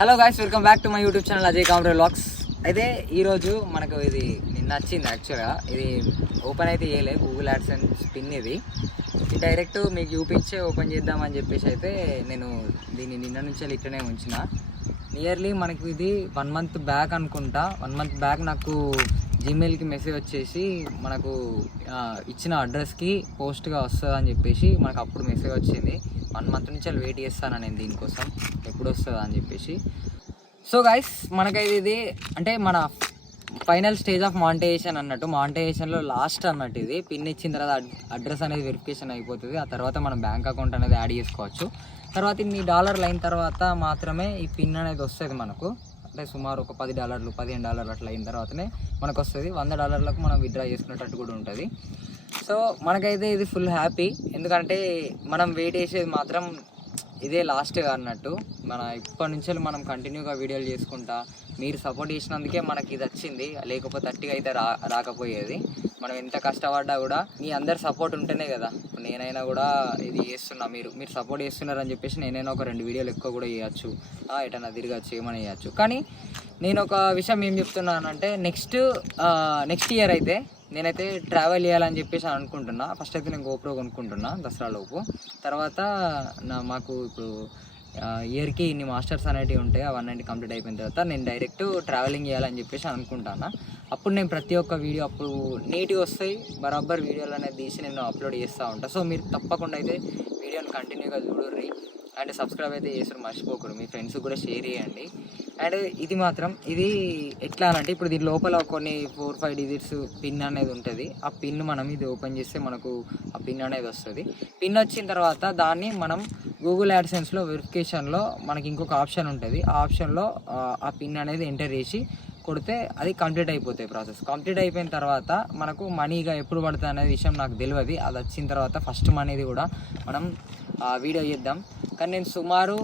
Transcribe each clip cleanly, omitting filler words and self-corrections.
Hello guys, welcome back to my YouTube channel Ajay Kamre vlogs. అయితే ఈరోజు మనకు ఇది నిన్న వచ్చింది. యాక్చువల్గా ఇది ఓపెన్ అయితే చేయలే, గూగుల్ యాడ్సెన్స్ పిన్ ఇది డైరెక్ట్ మీకు చూపించే ఓపెన్ చేద్దామని చెప్పేసి అయితే నేను దీన్ని నిన్న నుంచి ఇక్కడనే ఉంచిన. నియర్లీ మనకు ఇది 1 మంత్ బ్యాక్ అనుకుంటా. 1 మంత్ బ్యాక్ నాకు జీమెయిల్కి మెసేజ్ వచ్చేసి మనకు ఇచ్చిన అడ్రస్కి పోస్ట్గా వస్తుంది అని చెప్పేసి మనకు అప్పుడు మెసేజ్ వచ్చింది. 1 మంత్ నుంచి వెయిట్ చేస్తాను నేను దీనికోసం, ఎప్పుడు వస్తుందా అని చెప్పేసి. సో గైస్, మనకైతే ఇది అంటే మన ఫైనల్ స్టేజ్ ఆఫ్ మానిటైజేషన్ అన్నట్టు. మానిటైజేషన్లో లాస్ట్ అన్నట్టు. ఇది పిన్ ఇచ్చిన తర్వాత అడ్రస్ అనేది వెరిఫికేషన్ అయిపోతుంది. ఆ తర్వాత మనం బ్యాంక్ అకౌంట్ అనేది యాడ్ చేసుకోవచ్చు. తర్వాత ఇన్ని డాలర్లు అయిన తర్వాత మాత్రమే ఈ పిన్ అనేది వస్తుంది మనకు. అంటే సుమారు ఒక $10, $15 అట్లా అయిన తర్వాతనే మనకు వస్తుంది. $100 మనం విత్డ్రా చేసుకునేటట్టు కూడా ఉంటుంది. సో మనకైతే ఇది ఫుల్ హ్యాపీ, ఎందుకంటే మనం వెయిట్ చేసేది మాత్రం ఇదే లాస్ట్గా అన్నట్టు. మన ఇప్పటి నుంచి మనం కంటిన్యూగా వీడియోలు చేసుకుంటా మీరు సపోర్ట్ చేసినందుకే మనకి ఇది వచ్చింది. లేకపోతే 30 అయితే రాకపోయేది. మనం ఎంత కష్టపడ్డా కూడా మీ అందరు సపోర్ట్ ఉంటేనే కదా నేనైనా కూడా ఇది చేస్తున్నా. మీరు సపోర్ట్ చేస్తున్నారని చెప్పేసి నేనైనా ఒక 2 వీడియోలు ఎక్కువ కూడా చేయొచ్చు, ఎటన్నా తిరగచ్చు, ఏమైనా చేయొచ్చు. కానీ నేను ఒక విషయం ఏం చెప్తున్నానంటే నెక్స్ట్ ఇయర్ అయితే నేనైతే ట్రావెల్ చేయాలని చెప్పేసి అనుకుంటున్నా. ఫస్ట్ అయితే నేను గోప్రో కొనుక్కుంటున్నా దసరాలోపు. తర్వాత మాకు ఇప్పుడు ఇయర్కి ఇన్ని మాస్టర్స్ అనేటివి ఉంటాయి. అవన్నీ కంప్లీట్ అయిపోయిన తర్వాత నేను డైరెక్ట్ ట్రావెలింగ్ చేయాలని చెప్పేసి అనుకుంటాను. అప్పుడు నేను ప్రతి ఒక్క వీడియో అప్పుడు నీట్గా వస్తాయి, బరాబర్ వీడియోలు అనేది తీసి నేను అప్లోడ్ చేస్తూ ఉంటాను. సో మీరు తప్పకుండా అయితే వీడియోని కంటిన్యూగా చూడర్రి అండ్ సబ్స్క్రైబ్ అయితే చేస్తారు మర్చిపోకూడదు. మీ ఫ్రెండ్స్కి కూడా షేర్ చేయండి. అండ్ ఇది ఎట్లా అంటే ఇప్పుడు దీని లోపల కొన్ని 4-5 డిజిట్స్ పిన్ అనేది ఉంటుంది. ఆ పిన్ మనం ఇది ఓపెన్ చేస్తే మనకు ఆ పిన్ అనేది వస్తుంది. పిన్ వచ్చిన తర్వాత దాన్ని మనం గూగుల్ యాడ్సెన్స్లో వెరిఫికేషన్లో మనకి ఇంకొక ఆప్షన్ ఉంటుంది. ఆ ఆప్షన్లో ఆ పిన్ అనేది ఎంటర్ చేసి కొడితే అది కంప్లీట్ అయిపోతాయి. ప్రాసెస్ కంప్లీట్ అయిపోయిన తర్వాత మనకు మనీగా ఎప్పుడు పడుతుంది అనే విషయం నాకు తెలియదు. అది వచ్చిన తర్వాత ఫస్ట్ మనీది కూడా మనం వీడియో చేద్దాం. కానీ నేను సుమారు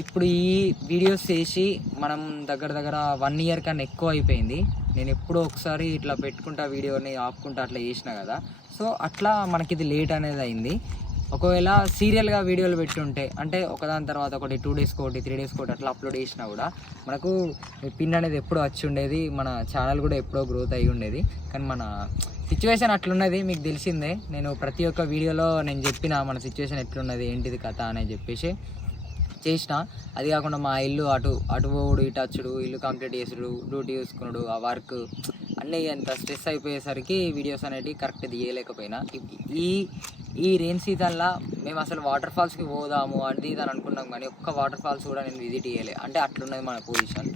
ఇప్పుడు ఈ వీడియోస్ చేసి మనం దగ్గర 1 ఇయర్ కన్నా ఎక్కువ అయిపోయింది. నేను ఎప్పుడో ఒకసారి ఇట్లా పెట్టుకుంటా వీడియోని ఆపుకుంటా అట్లా చేసిన కదా. సో అట్లా మనకి ఇది లేట్ అనేది అయింది. ఒకవేళ సీరియల్గా వీడియోలు పెట్టుంటే అంటే ఒకదాని తర్వాత ఒకటి 2 డేస్కి ఒకటి 3 డేస్కి ఒకటి అట్లా అప్లోడ్ చేసినా కూడా మనకు పిన్ అనేది ఎప్పుడో వచ్చి ఉండేది. మన ఛానల్ కూడా ఎప్పుడో గ్రోత్ అయ్యి ఉండేది. కానీ మన సిచ్యువేషన్ అట్లున్నది, మీకు తెలిసిందే. నేను ప్రతి ఒక్క వీడియోలో నేను చెప్పిన మన సిచ్యువేషన్ ఎట్లున్నది, ఏంటిది కథ అని చెప్పేసి చేసిన. అది కాకుండా మా ఇల్లు అటు పోవుడు, ఇటు వచ్చుడు, ఇల్లు కంప్లీట్ చేసుడు, డ్యూటీ చూసుకున్నాడు, ఆ వర్క్ అన్నీ ఎంత స్ట్రెస్ అయిపోయేసరికి వీడియోస్ అనేవి కరెక్ట్ తీయలేకపోయినా. ఈ రెయిన్ సీజన్లో మేము అసలు వాటర్ ఫాల్స్కి పోదాము అది ఇది అని అనుకున్నాం, కానీ ఒక్క వాటర్ ఫాల్స్ కూడా నేను విజిట్ చేయలే. అంటే అట్లున్నది మన పొజిషన్.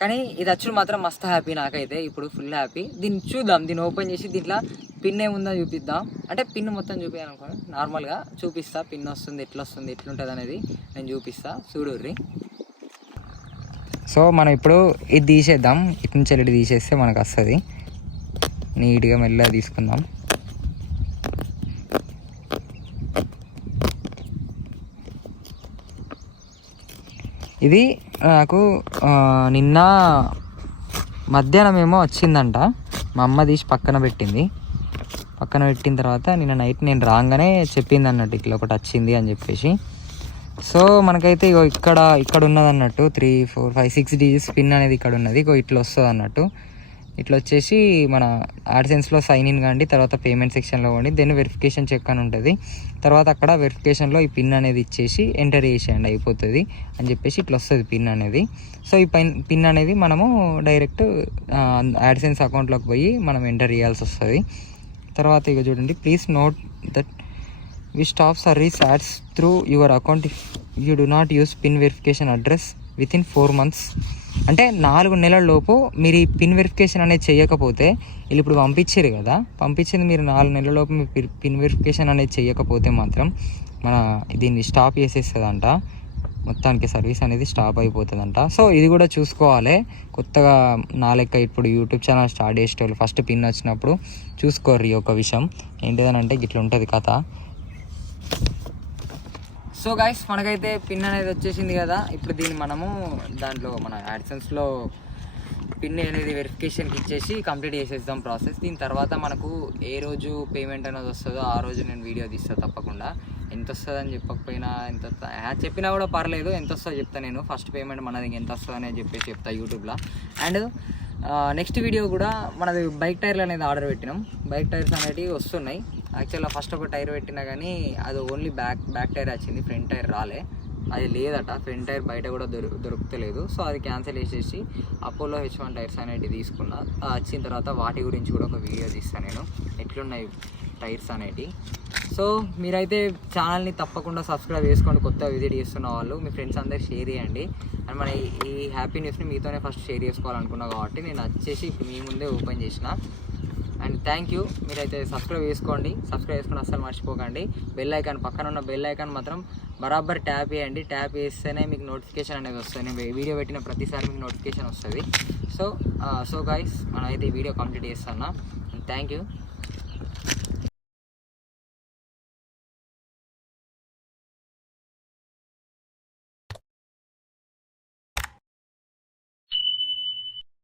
కానీ ఇది వచ్చుడు మాత్రం మస్తు హ్యాపీ నాకైతే. ఇప్పుడు ఫుల్ హ్యాపీ. దీన్ని చూద్దాం, దీన్ని ఓపెన్ చేసి దీంట్లో పిన్ ఏముందో చూపిద్దాం. అంటే పిన్ మొత్తం చూపించాలనుకోండి, నార్మల్గా చూపిస్తా. పిన్ వస్తుంది, ఎట్లా వస్తుంది, ఎట్లుంటుంది అనేది నేను చూపిస్తా, చూడుర్రి. సో మనం ఇప్పుడు ఇది తీసేద్దాం. ఇటు నుంచి వెళ్ళి తీసేస్తే మనకు వస్తుంది. నీట్గా మెల్లగా తీసుకుందాం. ఇది నాకు నిన్న మధ్యాహ్నం ఏమో వచ్చిందంట. మా అమ్మ తీసి పక్కన పెట్టిన తర్వాత నిన్న నైట్ నేను రాగానే చెప్పింది అన్నట్టు, ఇట్లా ఒకటి వచ్చింది అని చెప్పేసి. సో మనకైతే ఇక్కడ ఉన్నది అన్నట్టు 3, 4, 5, 6 డిజిట్స్ పిన్ అనేది ఇక్కడ ఉన్నది. ఇట్లా వస్తుంది అన్నట్టు. ఇట్లా వచ్చేసి మన యాడ్సెన్స్లో సైన్ ఇన్ కాండి, తర్వాత పేమెంట్ సెక్షన్లో పోండి, దెన్ వెరిఫికేషన్ చెక్ అని ఉంటుంది. తర్వాత అక్కడ వెరిఫికేషన్లో ఈ పిన్ అనేది ఇచ్చేసి ఎంటర్ చేసేయండి, అయిపోతుంది అని చెప్పేసి ఇట్లా వస్తుంది పిన్ అనేది. సో ఈ పిన్ అనేది మనము డైరెక్ట్ యాడ్సెన్స్ అకౌంట్లోకి పోయి మనం ఎంటర్ చేయాల్సి వస్తుంది. తర్వాత ఇక చూడండి, please note that we stop service ads through your account if you do not use pin verification address within 4 months. అంటే 4 నెలల లోపు మీరు ఈ పిన్ వెరిఫికేషన్ అనేది చేయకపోతే, వీళ్ళు ఇప్పుడు పంపించింది మీరు 4 నెలల లోపు మీ పిన్ వెరిఫికేషన్ అనేది చేయకపోతే మాత్రం దీన్ని స్టాప్ చేసేస్తుందంట. మొత్తానికి సర్వీస్ అనేది స్టాప్ అయిపోతుందంట. సో ఇది కూడా చూసుకోవాలి. కొత్తగా నా లెక్క ఇప్పుడు యూట్యూబ్ ఛానల్ స్టార్ట్ చేసేవాళ్ళు ఫస్ట్ పిన్ వచ్చినప్పుడు చూసుకోర్రి ఒక విషయం ఏంటిదనంటే ఇట్లా ఉంటుంది కథ. సో గైస్, మనకైతే పిన్ అనేది వచ్చేసింది కదా. ఇప్పుడు దీన్ని మనము దాంట్లో మన యాడ్సెన్స్లో పిన్ అనేది వెరిఫికేషన్కి ఇచ్చేసి కంప్లీట్ చేసేద్దాం ప్రాసెస్. దీని తర్వాత మనకు ఏ రోజు పేమెంట్ అనేది వస్తుందో ఆ రోజు నేను వీడియో తీస్తాను తప్పకుండా. ఎంత వస్తుందని చెప్పకపోయినా చెప్పినా కూడా పర్లేదు, ఎంత వస్తుందో చెప్తాను నేను. ఫస్ట్ పేమెంట్ మనది ఎంత వస్తుంది అనేది చెప్పేసి చెప్తా యూట్యూబ్లో. అండ్ నెక్స్ట్ వీడియో కూడా మనది బైక్ టైర్లు అనేది ఆర్డర్ పెట్టినాం. బైక్ టైర్స్ అనేవి వస్తున్నాయి. యాక్చువల్గా ఫస్ట్ ఒక టైర్ పెట్టినా కానీ అది ఓన్లీ బ్యాక్ టైర్ వచ్చింది, ఫ్రంట్ టైర్ రాలే. అది లేదట, ఫ్రంట్ టైర్ బయట కూడా దొరుకుతలేదు. సో అది క్యాన్సిల్ చేసేసి అపోలో H1 టైర్స్ అనేవి తీసుకున్నా. వచ్చిన తర్వాత వాటి గురించి కూడా ఒక వీడియో తీస్తాను నేను, ఎట్లున్నాయి టైర్స్ అనేవి. సో మీరైతే ఛానల్ని తప్పకుండా సబ్స్క్రైబ్ చేసుకోండి. కొత్తగా విజిట్ చేస్తున్న వాళ్ళు మీ ఫ్రెండ్స్ అందరికి షేర్ చేయండి. అండ్ మన ఈ హ్యాపీ న్యూస్ని మీతోనే ఫస్ట్ షేర్ చేసుకోవాలనుకున్నా కాబట్టి నేను వచ్చేసి మీ ముందే ఓపెన్ చేసిన. And thank you. మీరైతే సబ్స్క్రైబ్ చేసుకోండి, అస్సలు మర్చిపోకండి. బెల్ ఐకాన్ పక్కన ఉన్న బెల్ ఐకాన్ మాత్రం బరాబర్ ట్యాప్ చేయండి. ట్యాప్ చేస్తేనే మీకు నోటిఫికేషన్ అనేది వస్తుంది. నేను వీడియో పెట్టిన ప్రతిసారి మీకు నోటిఫికేషన్ వస్తుంది. సో గైస్, మనం అయితే ఈ వీడియో కంప్లీట్ చేస్తున్నా. Thank you.